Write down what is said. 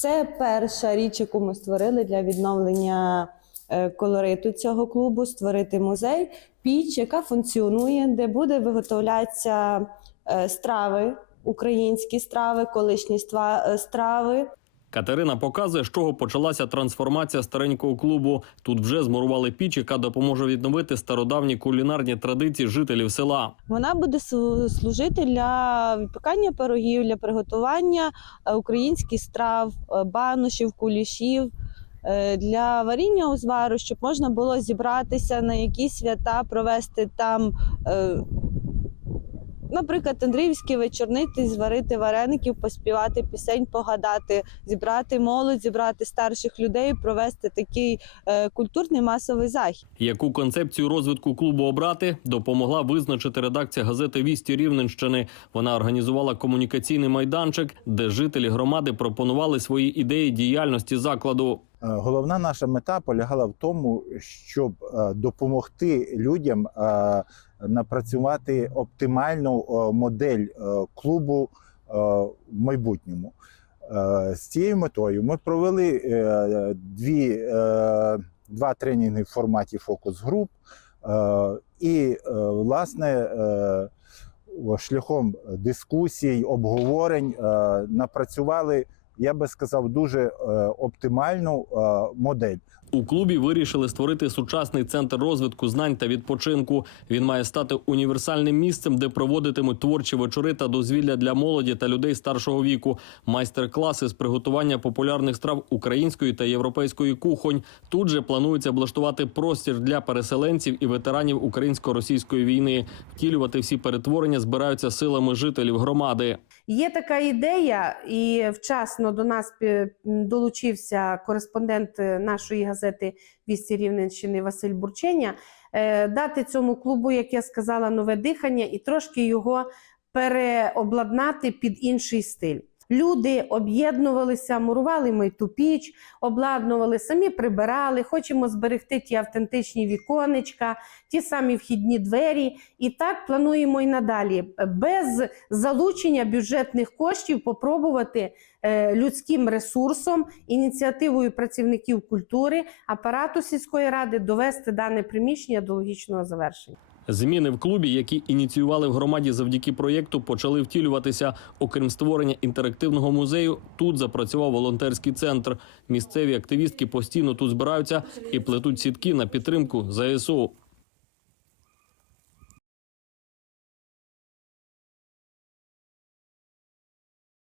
Це перша річ, яку ми створили для відновлення е, колориту цього клубу. Створити музей, піч, яка функціонує, де буде виготовлятися е, страви, українські страви, колишні е, страви. Катерина показує, з чого почалася трансформація старенького клубу. Тут вже змурували піч, яка допоможе відновити стародавні кулінарні традиції жителів села. Вона буде служити для випікання пирогів, для приготування е, українських страв, е, баношів, кулішів. е, Для варіння узвару, щоб можна було зібратися на якісь свята, провести там, наприклад, Андріївські вечорниці, зварити вареників, поспівати пісень, погадати, зібрати молодь, зібрати старших людей, провести такий е, культурний масовий захід. Яку концепцію розвитку клубу обрати допомогла визначити редакція газети Вісті Рівненщини. Вона організувала комунікаційний майданчик, де жителі громади пропонували свої ідеї діяльності закладу. Е, Головна наша мета полягала в тому, щоб е, допомогти людям е, напрацювати оптимальну модель клубу в майбутньому. З цією метою ми провели дві, два тренінги в форматі фокус груп і, власне, шляхом дискусій, обговорень напрацювали я би сказав, дуже е, оптимальну е, модель. У клубі вирішили створити сучасний центр розвитку знань та відпочинку. Він має стати універсальним місцем, де проводитимуть творчі вечори та дозвілля для молоді та людей старшого віку, майстер-класи з приготування популярних страв української та європейської кухонь. Тут же планується облаштувати простір для переселенців і ветеранів українсько-російської війни. Втілювати всі перетворення збираються силами жителів громади. Є така ідея, і вчасно до нас долучився кореспондент е, нашої газети Вісті Рівненщини Василь Бурченя. е, Дати цьому клубу, як я сказала, нове дихання і трошки його переобладнати під інший стиль. Люди об'єднувалися, мурували ми ту піч, обладнували, самі прибирали. Хочемо зберегти ті автентичні віконечка, ті самі вхідні двері. І так плануємо і надалі. Без залучення бюджетних коштів попробувати е, людським ресурсом, ініціативою працівників культури, апарату сільської ради довести дане приміщення до логічного завершення. Зміни в клубі, які ініціювали в громаді завдяки проєкту, почали втілюватися. Окрім створення інтерактивного музею, тут запрацював волонтерський центр. Місцеві активістки постійно тут збираються і плетуть сітки на підтримку ЗСУ.